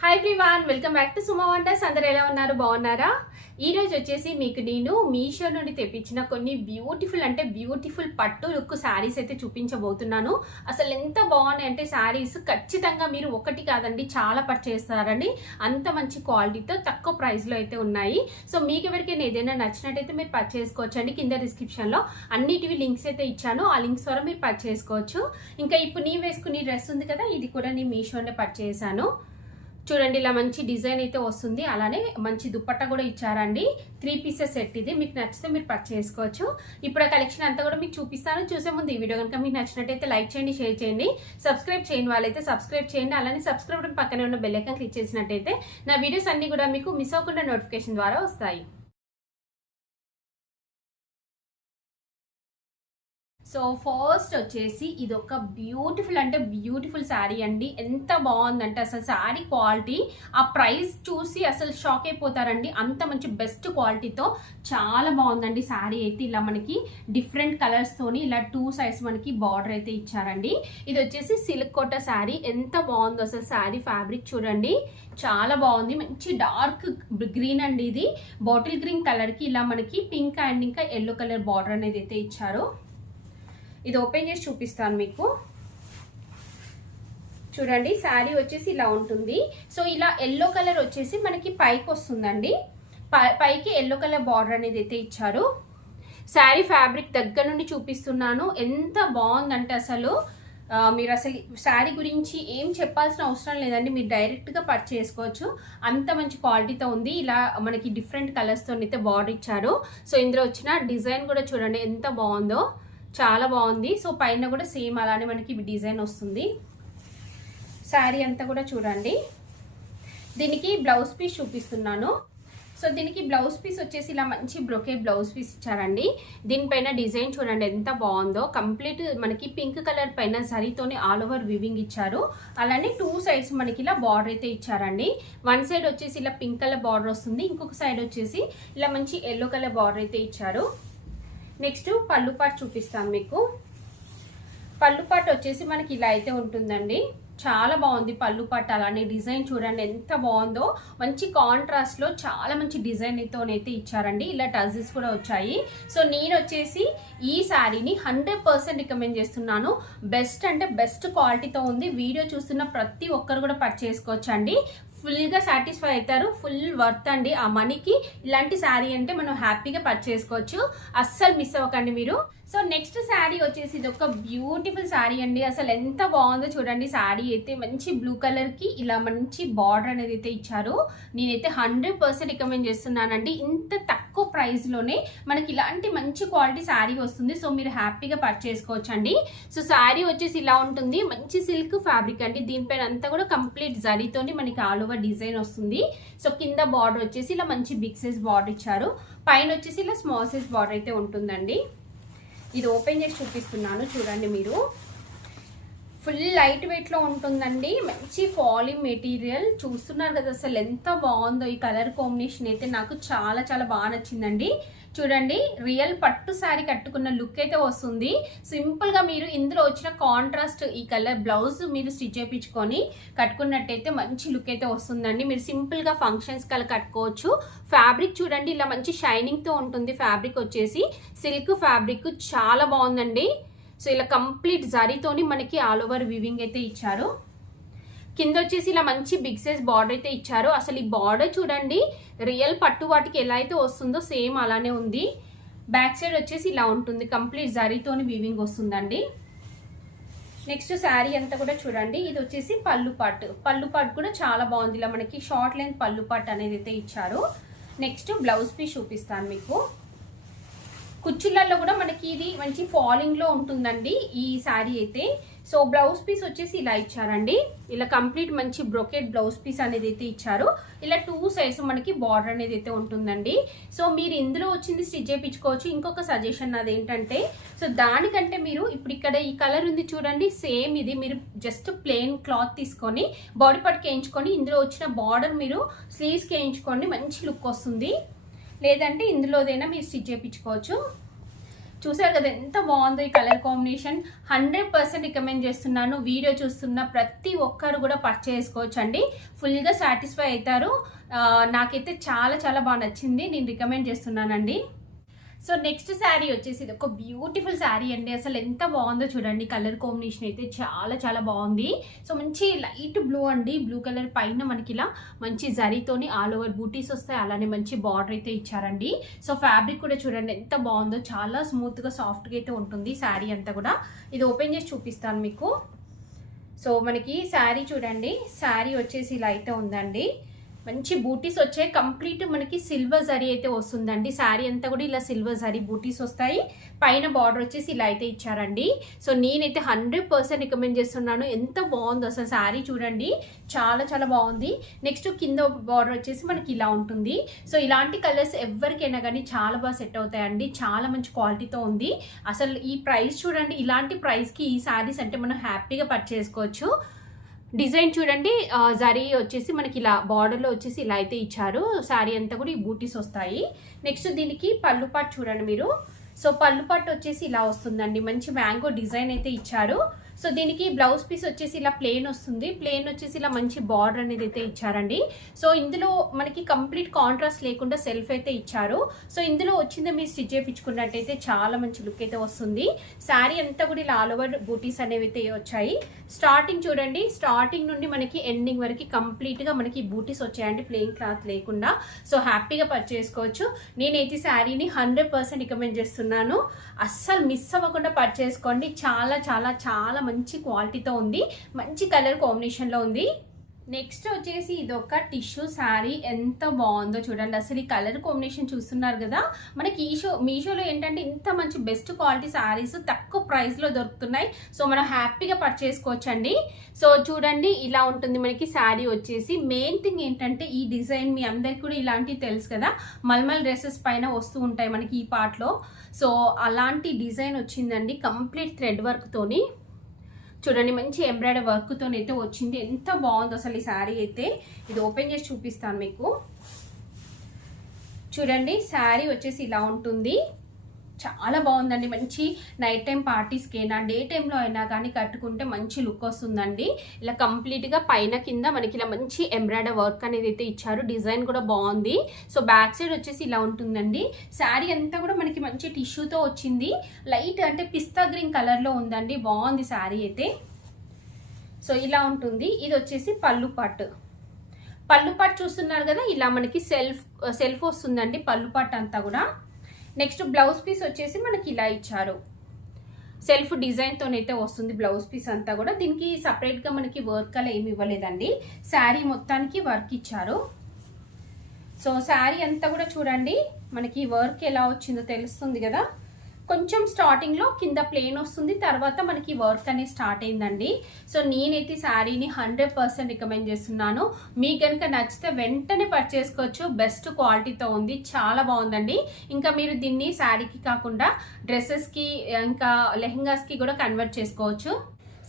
Hi everyone, welcome back to Suma వంటర్స్. అందరూ ఎలా ఉన్నారు? బాగున్నారా? ఈ రోజు వచ్చేసి మీకు నేను మీషో నుండి తెప్పించిన కొన్ని బ్యూటిఫుల్ పట్టు లుక్ శారీస్ అయితే చూపించబోతున్నాను. అసలు ఎంత బాగున్నాయి అంటే శారీస్ ఖచ్చితంగా మీరు ఒకటి కాదండి చాలా పర్చేస్ చేస్తారండి. అంత మంచి క్వాలిటీతో తక్కువ ప్రైస్ లో అయితే ఉన్నాయి. సో మీకు ఎవరికైనా ఏదైనా నచ్చినట్టయితే మీరు పర్చేస్ చేసుకోవచ్చండి. కింద డిస్క్రిప్షన్ లో అన్నిటివి లింక్స్ అయితే ఇచ్చాను. ఆ లింక్స్ ద్వారా మీరు పర్చేస్ చేసుకోవచ్చు. ఇంకా ఇప్పుడు నీ వేసుకునే డ్రెస్ ఉంది కదా, ఇది కూడా నేను మీషోనే పర్చేస్ చేశాను. చూడండి, ఇలా మంచి డిజైన్ అయితే వస్తుంది. అలానే మంచి దుప్పట్టా కూడా ఇచ్చారండి. 3 పీసెస్ సెట్ ఇది. మీకు నచ్చితే మీరు పర్చేస్ చేసుకోవచ్చు. ఇప్పుడు ఆ కలెక్షన్ అంతా కూడా మీకు చూపిస్తాను. చూసే ముందు ఈ వీడియో కనుక మీకు నచ్చినట్టయితే లైక్ చేయండి, షేర్ చేయండి. సబ్స్క్రైబ్ చేయని వాళ్ళైతే సబ్స్క్రైబ్ చేయండి. అలానే సబ్స్క్రైబ్ బటన్ పక్కనే ఉన్న బెల్ ఐకాన్ క్లిక్ చేసినట్టయితే నా వీడియోస్ అన్ని కూడా మీకు మిస్ అవ్వకుండా నోటిఫికేషన్ ద్వారా వస్తాయి. సో ఫస్ట్ వచ్చేసి ఇది ఒక బ్యూటిఫుల్ శారీ అండి. ఎంత బాగుందంటే అసలు శారీ క్వాలిటీ, ఆ ప్రైస్ చూసి అసలు షాక్ అయిపోతారండి. అంత మంచి బెస్ట్ క్వాలిటీతో చాలా బాగుందండి శారీ అయితే. ఇలా మనకి డిఫరెంట్ కలర్స్ తోని ఇలా 2 సైడ్స్ మనకి బార్డర్ అయితే ఇచ్చారండి. ఇది వచ్చేసి సిల్క్ కోట శారీ. ఎంత బాగుందో అసలు శారీ ఫ్యాబ్రిక్ చూడండి, చాలా బాగుంది. మంచి డార్క్ గ్రీన్ అండి. ఇది బాటిల్ గ్రీన్ కలర్ కి ఇలా మనకి పింక్ అండ్ ఇంకా ఎల్లో కలర్ బార్డర్ అనేది అయితే ఇచ్చారు. ఇది ఓపెన్ చేసి చూపిస్తాను మీకు. చూడండి, శారీ వచ్చేసి ఇలా ఉంటుంది. సో ఇలా ఎల్లో కలర్ వచ్చేసి మనకి పైకి వస్తుందండి. పైకి ఎల్లో కలర్ బార్డర్ అనేది అయితే ఇచ్చారు. శారీ ఫ్యాబ్రిక్ దగ్గర నుండి చూపిస్తున్నాను. ఎంత బాగుందంటే అసలు మీరు అసలు శారీ గురించి ఏం చెప్పాల్సిన అవసరం లేదండి. మీరు డైరెక్ట్గా పర్చేస్ చేసుకోవచ్చు. అంత మంచి క్వాలిటీతో ఉంది. ఇలా మనకి డిఫరెంట్ కలర్స్తో అయితే బార్డర్ ఇచ్చారు. సో ఇందులో వచ్చిన డిజైన్ కూడా చూడండి ఎంత బాగుందో, చాలా బాగుంది. సో పైన కూడా సేమ్ అలానే మనకి డిజైన్ వస్తుంది. శారీ అంతా కూడా చూడండి. దీనికి బ్లౌజ్ పీస్ చూపిస్తున్నాను. సో దీనికి బ్లౌజ్ పీస్ వచ్చేసి ఇలా మంచి బ్రొకెట్ బ్లౌజ్ పీస్ ఇచ్చారండి. దీనిపైన డిజైన్ చూడండి ఎంత బాగుందో. కంప్లీట్ మనకి పింక్ కలర్ పైన జరీతోని ఆల్ ఓవర్ వివింగ్ ఇచ్చారు. అలానే 2 సైడ్స్ మనకి ఇలా బార్డర్ అయితే ఇచ్చారండి. 1 సైడ్ వచ్చేసి ఇలా పింక్ కలర్ బార్డర్ వస్తుంది. ఇంకొక సైడ్ వచ్చేసి ఇలా మంచి ఎల్లో కలర్ బార్డర్ అయితే ఇచ్చారు. నెక్స్ట్ పళ్ళు పాటు చూపిస్తాను మీకు. పళ్ళు పాటు వచ్చేసి మనకి ఇలా అయితే ఉంటుందండి. చాలా బాగుంది పళ్ళు పాటు. అలానే డిజైన్ చూడండి ఎంత బాగుందో. మంచి కాంట్రాస్ట్ లో చాలా మంచి డిజైన్ అయితే ఇచ్చారండి. ఇలా టజల్స్ కూడా వచ్చాయి. సో నేను వచ్చేసి ఈ శారీని 100% రికమెండ్ చేస్తున్నాను. బెస్ట్ అంటే బెస్ట్ క్వాలిటీతో ఉంది. వీడియో చూస్తున్న ప్రతి ఒక్కరు కూడా పర్చేస్ చేసుకోవచ్చండి. ఫుల్గా సాటిస్ఫై అవుతారు. ఫుల్ వర్త్ అండి ఆ మనీకి. ఇలాంటి శారీ అంటే మనం హ్యాపీగా పర్చేస్ చేసుకోవచ్చు. అస్సలు మిస్ అవ్వకండి మీరు. సో నెక్స్ట్ శారీ వచ్చేసి ఇది ఒక బ్యూటిఫుల్ శారీ అండి. అసలు ఎంత బాగుందో చూడండి. శారీ అయితే మంచి బ్లూ కలర్ కి ఇలా మంచి బార్డర్ అనేది అయితే ఇచ్చారు. నేనైతే 100% రికమెండ్ చేస్తున్నానండి. ఇంత తక్కువ ప్రైస్ లోనే మనకి ఇలాంటి మంచి క్వాలిటీ శారీ వస్తుంది. సో మీరు హ్యాపీగా పర్చేస్ చేసుకోవచ్చు అండి. సో శారీ వచ్చేసి ఇలా ఉంటుంది. మంచి సిల్క్ ఫ్యాబ్రిక్ అండి. దీనిపైన అంతా కూడా కంప్లీట్ జరీతోని మనకి ఆల్ ఓవర్ డిజైన్ వస్తుంది. సో కింద బార్డర్ వచ్చేసి ఇలా మంచి బిగ్ సైజ్ బార్డర్ ఇచ్చారు. పైన వచ్చేసి ఇలా స్మాల్ సైజ్ బార్డర్ అయితే ఉంటుందండి. ఇది ఓపెన్ చేసి చూపిస్తున్నాను చూడండి. మీరు ఫుల్ లైట్ వెయిట్ లో ఉంటుందండి. మంచి ఫాలింగ్ మెటీరియల్ చూస్తున్నారు కదా. అసలు ఎంత బాగుందో ఈ కలర్ కాంబినేషన్ అయితే నాకు చాలా బాగా నచ్చిందండి. చూడండి, రియల్ పట్టు శారీ కట్టుకున్న లుక్ అయితే వస్తుంది. సింపుల్ గా మీరు ఇందులో వచ్చిన కాంట్రాస్ట్ ఈ కలర్ బ్లౌజ్ మీరు స్టిచ్ చేయించుకొని కట్టుకున్నట్టయితే మంచి లుక్ అయితే వస్తుందండి. మీరు సింపుల్ గా ఫంక్షన్స్ కల కట్టుకోవచ్చు. ఫ్యాబ్రిక్ చూడండి, ఇలా మంచి షైనింగ్ తో ఉంటుంది. ఫ్యాబ్రిక్ వచ్చేసి సిల్క్ ఫ్యాబ్రిక్ చాలా బాగుందండి. సో ఇలా కంప్లీట్ జరీతోని మనకి ఆల్ ఓవర్ వివింగ్ అయితే ఇచ్చారు. కింద వచ్చేసి ఇలా మంచి బిగ్ సైజ్ బార్డర్ అయితే ఇచ్చారు. అసలు ఈ బార్డర్ చూడండి, రియల్ పట్టు వాటికి ఎలా అయితే వస్తుందో సేమ్ అలానే ఉంది. బ్యాక్ సైడ్ వచ్చేసి ఇలా ఉంటుంది. కంప్లీట్ జరీతోని వివింగ్ వస్తుందండి. నెక్స్ట్ శారీ అంతా కూడా చూడండి. ఇది వచ్చేసి పళ్ళు పాటు కూడా చాలా బాగుంది. ఇలా మనకి షార్ట్ లెంత్ పళ్ళు పాటు అనేది అయితే ఇచ్చారు. నెక్స్ట్ బ్లౌజ్ పీస్ చూపిస్తాను మీకు. కుచ్చులలో కూడా మనకి ఇది మంచి ఫాలింగ్ లో ఉంటుందండి ఈ శారీ అయితే. సో బ్లౌజ్ పీస్ వచ్చేసి ఇలా ఇచ్చారండి. ఇలా కంప్లీట్ మంచి బ్రొకెట్ బ్లౌజ్ పీస్ అనేది అయితే ఇచ్చారు. ఇలా 2 సైడ్స్ మనకి బార్డర్ అనేది అయితే ఉంటుందండి. సో మీరు ఇందులో వచ్చింది స్టిచ్ చేయించుకోవచ్చు. ఇంకొక సజెషన్ అదేంటంటే, సో దానికంటే మీరు ఇప్పుడు ఇక్కడ ఈ కలర్ ఉంది చూడండి, సేమ్ ఇది మీరు జస్ట్ ప్లెయిన్ క్లాత్ తీసుకొని బాడీ పార్ట్కి వేయించుకొని ఇందులో వచ్చిన బార్డర్ మీరు స్లీవ్స్కి వేయించుకోండి. మంచి లుక్ వస్తుంది. లేదంటే ఇందులోదైనా మీరు స్టిచ్ చేయించుకోవచ్చు. చూసారు కదా ఎంత బాగుందో ఈ కలర్ కాంబినేషన్. 100% రికమెండ్ చేస్తున్నాను. వీడియో చూస్తున్న ప్రతి ఒక్కరు కూడా పర్చేస్ చేసుకోవచ్చు అండి. ఫుల్గా సాటిస్ఫై అవుతారు. నాకైతే చాలా చాలా బాగా నచ్చింది. నేను రికమెండ్ చేస్తున్నానండి. సో నెక్స్ట్ శారీ వచ్చేసి ఇది ఒక బ్యూటిఫుల్ శారీ అండి. అసలు ఎంత బాగుందో చూడండి. కలర్ కాంబినేషన్ అయితే చాలా చాలా బాగుంది. సో మంచి లైట్ బ్లూ అండి. బ్లూ కలర్ పైన మనకి ఇలా మంచి జరీతోని ఆల్ ఓవర్ బూటీస్ వస్తాయి. అలానే మంచి బార్డర్ అయితే ఇచ్చారండి. సో ఫ్యాబ్రిక్ కూడా చూడండి ఎంత బాగుందో. చాలా స్మూత్గా సాఫ్ట్గా అయితే ఉంటుంది శారీ అంతా కూడా. ఇది ఓపెన్ చేసి చూపిస్తాను మీకు. సో మనకి శారీ చూడండి. శారీ వచ్చేసి ఇలా అయితే ఉందండి. మంచి బూటీస్ వచ్చాయి. కంప్లీట్ మనకి సిల్వర్ జరీ అయితే వస్తుందండి. శారీ అంతా కూడా ఇలా సిల్వర్ జరీ బూటీస్ వస్తాయి. పైన బార్డర్ వచ్చేసి ఇలా అయితే ఇచ్చారండి. సో నేనైతే 100% రికమెండ్ చేస్తున్నాను. ఎంత బాగుందో అసలు శారీ చూడండి. చాలా చాలా బాగుంది. నెక్స్ట్ కింద బార్డర్ వచ్చేసి మనకి ఇలా ఉంటుంది. సో ఇలాంటి కలర్స్ ఎవరికైనా కానీ చాలా బాగా సెట్ అవుతాయండి. చాలా మంచి క్వాలిటీతో ఉంది. అసలు ఈ ప్రైస్ చూడండి. ఇలాంటి ప్రైస్కి ఈ శారీస్ అంటే మనం హ్యాపీగా పర్చేస్ చేసుకోవచ్చు. డిజైన్ చూడండి. జరీ వచ్చేసి మనకి ఇలా బార్డర్లో వచ్చేసి ఇలా అయితే ఇచ్చారు. శారీ అంతా కూడా ఈ బూటీస్ వస్తాయి. నెక్స్ట్ దీనికి పళ్ళు పాటు చూడండి మీరు. సో పళ్ళు పాటు వచ్చేసి ఇలా వస్తుందండి. మంచి మ్యాంగో డిజైన్ అయితే ఇచ్చారు. సో దీనికి బ్లౌజ్ పీస్ వచ్చేసి ఇలా ప్లెయిన్ వస్తుంది. ప్లెయిన్ వచ్చేసి ఇలా మంచి బార్డర్ అనేది అయితే ఇచ్చారండి. సో ఇందులో మనకి కంప్లీట్ కాంట్రాస్ట్ లేకుండా సెల్ఫ్ అయితే ఇచ్చారు. సో ఇందులో వచ్చింది మీరు స్టిచ్ చేయించుకున్నట్టయితే చాలా మంచి లుక్ అయితే వస్తుంది. శారీ అంతా కూడా ఇలా ఆల్ ఓవర్ బూటీస్ అనేవి అయితే వచ్చాయి. స్టార్టింగ్ చూడండి. స్టార్టింగ్ నుండి మనకి ఎండింగ్ వరకు కంప్లీట్గా మనకి బూటీస్ వచ్చాయండి. ప్లెయిన్ క్లాత్ లేకుండా. సో హ్యాపీగా పర్చేస్ చేసుకోవచ్చు. నేనైతే శారీని 100% రికమెండ్ చేస్తున్నాను. అస్సలు మిస్ అవ్వకుండా పర్చేస్ చేసుకోండి. చాలా చాలా చాలా మంచి క్వాలిటీతో ఉంది. మంచి కలర్ కాంబినేషన్లో ఉంది. నెక్స్ట్ వచ్చేసి ఇదొక టిష్యూ శారీ. ఎంత బాగుందో చూడండి. అసలు ఈ కలర్ కాంబినేషన్ చూస్తున్నారు కదా. మనకి మీషోలో ఏంటంటే ఇంత మంచి బెస్ట్ క్వాలిటీ శారీస్ తక్కువ ప్రైస్లో దొరుకుతున్నాయి. సో మనం హ్యాపీగా పర్చేస్ చేసుకోవచ్చండి. సో చూడండి ఇలా ఉంటుంది మనకి శారీ వచ్చేసి. మెయిన్ థింగ్ ఏంటంటే ఈ డిజైన్ మీ అందరికి కూడా ఇలాంటివి తెలుసు కదా. మల్మల్ డ్రెస్సెస్ పైన వస్తూ ఉంటాయి మనకి ఈ పార్ట్లో. సో అలాంటి డిజైన్ వచ్చిందండి. కంప్లీట్ థ్రెడ్ వర్క్తోని చూడండి. మంచి ఎంబ్రాయిడరీ వర్క్తో అయితే వచ్చింది. ఎంత బాగుందో అసలు ఈ శారీ అయితే. ఇది ఓపెన్ చేసి చూపిస్తాను మీకు. చూడండి శారీ వచ్చేసి ఇలా ఉంటుంది. చాలా బాగుందండి. మంచి నైట్ టైం పార్టీస్కి అయినా డే టైంలో అయినా కానీ కట్టుకుంటే మంచి లుక్ వస్తుందండి. ఇలా కంప్లీట్గా పైన కింద మనకి ఇలా మంచి ఎంబ్రాయిడరీ వర్క్ అనేది అయితే ఇచ్చారు. డిజైన్ కూడా బాగుంది. సో బ్యాక్ సైడ్ వచ్చేసి ఇలా ఉంటుందండి. శారీ అంతా కూడా మనకి మంచి టిష్యూతో వచ్చింది. లైట్ అంటే పిస్తా గ్రీన్ కలర్లో ఉందండి. బాగుంది శారీ అయితే. సో ఇలా ఉంటుంది. ఇది వచ్చేసి పళ్ళు పాటు. పళ్ళు పాటు చూస్తున్నారు కదా. ఇలా మనకి సెల్ఫ్ వస్తుందండి పళ్ళు పాటు అంతా కూడా. నెక్స్ట్ బ్లౌజ్ పీస్ వచ్చేసి మనకి ఇలా ఇచ్చారు. సెల్ఫ్ డిజైన్తోనైతే వస్తుంది బ్లౌజ్ పీస్ అంతా కూడా. దీనికి సపరేట్గా మనకి వర్క్ అలా ఏమి ఇవ్వలేదండి. శారీ మొత్తానికి వర్క్ ఇచ్చారు. సో శారీ అంతా కూడా చూడండి మనకి వర్క్ ఎలా వచ్చిందో తెలుస్తుంది కదా. కొంచెం స్టార్టింగ్లో కింద ప్లెయిన్ వస్తుంది. తర్వాత మనకి వర్క్ అనేది స్టార్ట్ అయిందండి. సో నేనైతే శారీని 100% రికమెండ్ చేస్తున్నాను. మీకు కనుక నచ్చితే వెంటనే పర్చేస్ చేసుకోవచ్చు. బెస్ట్ క్వాలిటీతో ఉంది. చాలా బాగుందండి. ఇంకా మీరు దీన్ని శారీకి కాకుండా డ్రెస్సెస్కి ఇంకా లెహంగాస్కి కూడా కన్వర్ట్ చేసుకోవచ్చు.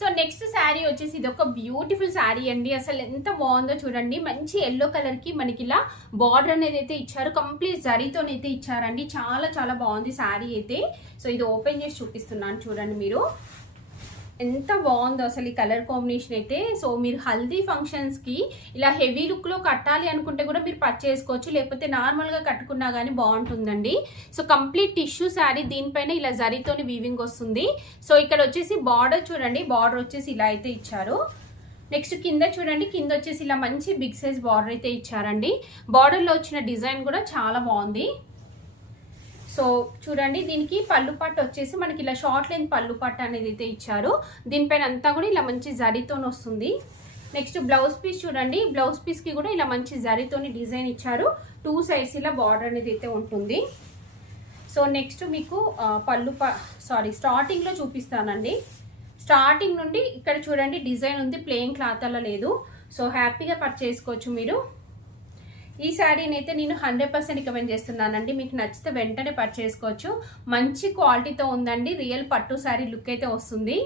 సో నెక్స్ట్ శారీ వచ్చేసి ఇది ఒక బ్యూటిఫుల్ శారీ అండి. అసలు ఎంత బాగుందో చూడండి. మంచి ఎల్లో కలర్కి మనకి ఇలా బార్డర్ అనేది అయితే ఇచ్చారు. కంప్లీట్ జరీతోనైతే ఇచ్చారండి. చాలా చాలా బాగుంది శారీ అయితే. సో ఇది ఓపెన్ చేసి చూపిస్తున్నాను చూడండి మీరు. ఎంత బాగుందో అసలు ఈ కలర్ కాంబినేషన్ అయితే. సో మీరు హల్దీ ఫంక్షన్స్కి ఇలా హెవీ లుక్లో కట్టాలి అనుకుంటే కూడా మీరు పర్చేస్ చేసుకోవచ్చు. లేకపోతే నార్మల్గా కట్టుకున్నా కానీ బాగుంటుందండి. So complete tissue sari. దీనిపైన ఇలా జరీతోని వీవింగ్ వస్తుంది. సో ఇక్కడ వచ్చేసి బార్డర్ చూడండి. బార్డర్ వచ్చేసి ఇలా అయితే ఇచ్చారు. నెక్స్ట్ కింద చూడండి. కింద వచ్చేసి ఇలా మంచి బిగ్ సైజ్ బార్డర్ అయితే ఇచ్చారండి. బార్డర్లో వచ్చిన డిజైన్ కూడా చాలా బాగుంది. సో చూడండి దీనికి పళ్ళు పట్టు వచ్చేసి మనకి ఇలా షార్ట్ లెంత్ పళ్ళు పట్టు అనేది అయితే ఇచ్చారు. దీనిపైన అంతా కూడా ఇలా మంచి జరీతో వస్తుంది. నెక్స్ట్ బ్లౌజ్ పీస్ చూడండి. బ్లౌజ్ పీస్కి కూడా ఇలా మంచి జరీతోని డిజైన్ ఇచ్చారు. 2 సైడ్స్ ఇలా బార్డర్ అనేది అయితే ఉంటుంది. సో నెక్స్ట్ మీకు స్టార్టింగ్లో చూపిస్తానండి. స్టార్టింగ్ నుండి ఇక్కడ చూడండి డిజైన్ ఉంది. ప్లెయిన్ క్లాత్ అలా లేదు. సో హ్యాపీగా పర్చేస్ చేసుకోవచ్చు మీరు. ఈ శారీని అయితే నేను 100% రికమెండ్ చేస్తున్నానండి. మీకు నచ్చితే వెంటనే పర్చేస్ చేసుకోవచ్చు. మంచి క్వాలిటీతో ఉందండి. రియల్ పట్టు శారీ లుక్ అయితే వస్తుంది.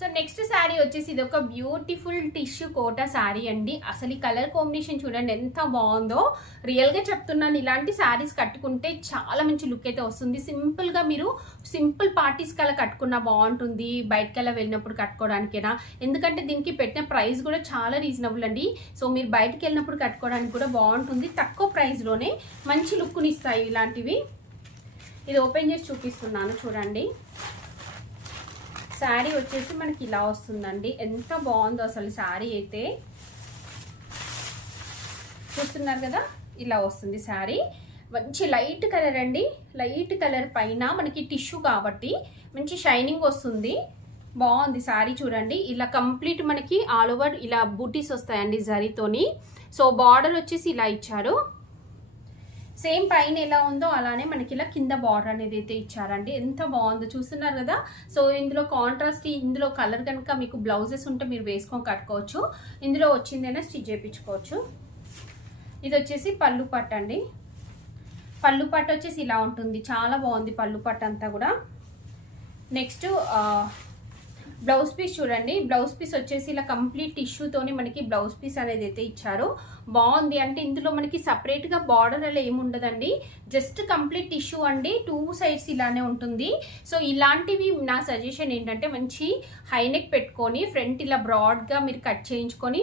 సో నెక్స్ట్ శారీ వచ్చేసి ఇది ఒక బ్యూటిఫుల్ టిష్యూ కోటా శారీ అండి. అసలు ఈ కలర్ కాంబినేషన్ చూడండి ఎంత బాగుందో. రియల్గా చెప్తున్నాను, ఇలాంటి శారీస్ కట్టుకుంటే చాలా మంచి లుక్ అయితే వస్తుంది. సింపుల్గా మీరు సింపుల్ పార్టీస్ కల్లా కట్టుకున్నా బాగుంటుంది, బయటకెళ్ళ వెళ్ళినప్పుడు కట్టుకోవడానికైనా. ఎందుకంటే దీనికి పెట్టిన ప్రైస్ కూడా చాలా రీజనబుల్ అండి. సో మీరు బయటకు వెళ్ళినప్పుడు కట్టుకోవడానికి కూడా బాగుంటుంది. తక్కువ ప్రైస్లోనే మంచి లుక్ని ఇస్తాయి ఇలాంటివి. ఇది ఓపెన్ చేసి చూపిస్తున్నాను చూడండి. శారీ వచ్చేసి మనకి ఇలా వస్తుందండి. ఎంత బాగుందో అసలు శారీ అయితే, చూస్తున్నారు కదా, ఇలా వస్తుంది శారీ. మంచి లైట్ కలర్ అండి. లైట్ కలర్ పైన మనకి టిష్యూ కాబట్టి మంచి షైనింగ్ వస్తుంది. బాగుంది శారీ చూడండి. ఇలా కంప్లీట్ మనకి ఆల్ ఓవర్ ఇలా బూటీస్ వస్తాయండి జరీతోని. సో బార్డర్ వచ్చేసి ఇలా ఇచ్చారు. సేమ్ పైన ఎలా ఉందో అలానే మనకి ఇలా కింద బార్డర్ అనేది అయితే ఇచ్చారండి. ఎంత బాగుందో చూస్తున్నారు కదా. సో ఇందులో కాంట్రాస్ట్, ఇందులో కలర్ కనుక మీకు బ్లౌజెస్ ఉంటే మీరు వేసుకొని కట్టుకోవచ్చు. ఇందులో వచ్చిందైనా స్టిచ్ చేయించుకోవచ్చు. ఇది వచ్చేసి పళ్ళు పట్టు అండి. పళ్ళు పట్టు వచ్చేసి ఇలా ఉంటుంది. చాలా బాగుంది పళ్ళు పట్టు అంతా కూడా. నెక్స్ట్ బ్లౌజ్ పీస్ చూడండి. బ్లౌజ్ పీస్ వచ్చేసి ఇలా కంప్లీట్ టిష్యూతోని మనకి బ్లౌజ్ పీస్ అనేది అయితే ఇచ్చారు. బాగుంది. అంటే ఇందులో మనకి సపరేట్గా బార్డర్ అలా ఏముండదండి, జస్ట్ కంప్లీట్ టిష్యూ అండి. 2 సైడ్స్ ఇలానే ఉంటుంది. సో ఇలాంటివి నా సజెషన్ ఏంటంటే మంచి హైనెక్ పెట్టుకొని ఫ్రంట్ ఇలా బ్రాడ్గా మీరు కట్ చేయించుకొని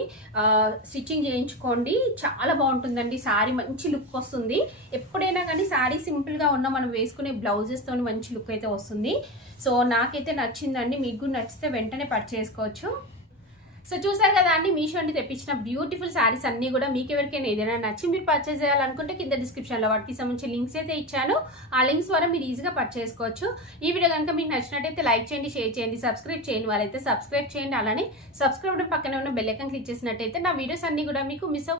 స్టిచ్చింగ్ చేయించుకోండి. చాలా బాగుంటుందండి. శారీ మంచి లుక్ వస్తుంది. ఎప్పుడైనా కానీ శారీ సింపుల్గా ఉన్న మనం వేసుకునే బ్లౌజెస్తో మంచి లుక్ అయితే వస్తుంది. సో నాకైతే నచ్చిందండి. మీకు నచ్చితే వెంటనే పర్చేస్ చేసుకోవచ్చు. సో చూసారు కదా అండి, మీషో నుండి తెప్పించిన బ్యూటిఫుల్ శారీస్ అన్ని కూడా మీకు ఎవరికైనా ఏదైనా నచ్చి మీరు పర్చేస్ చేయాలనుకుంటే కింద డిస్క్రిప్షన్లో వాటికి సంబంధించి లింక్స్ అయితే ఇచ్చాను. ఆ లింక్స్ ద్వారా మీరు ఈజీగా పర్చేస్ చేసుకోవచ్చు. ఈ వీడియో కనుక మీకు నచ్చినట్టయితే లైక్ చేయండి, షేర్ చేయండి, సబ్స్క్రైబ్ చేయండి వాళ్ళైతే సబ్స్క్రైబ్ చేయండి. అలానే సబ్స్క్రైబ్ పక్కనే ఉన్న బెల్ ఐకాన్ క్లిక్ చేసినట్టయితే నా వీడియోస్ అన్ని కూడా మీకు మిస్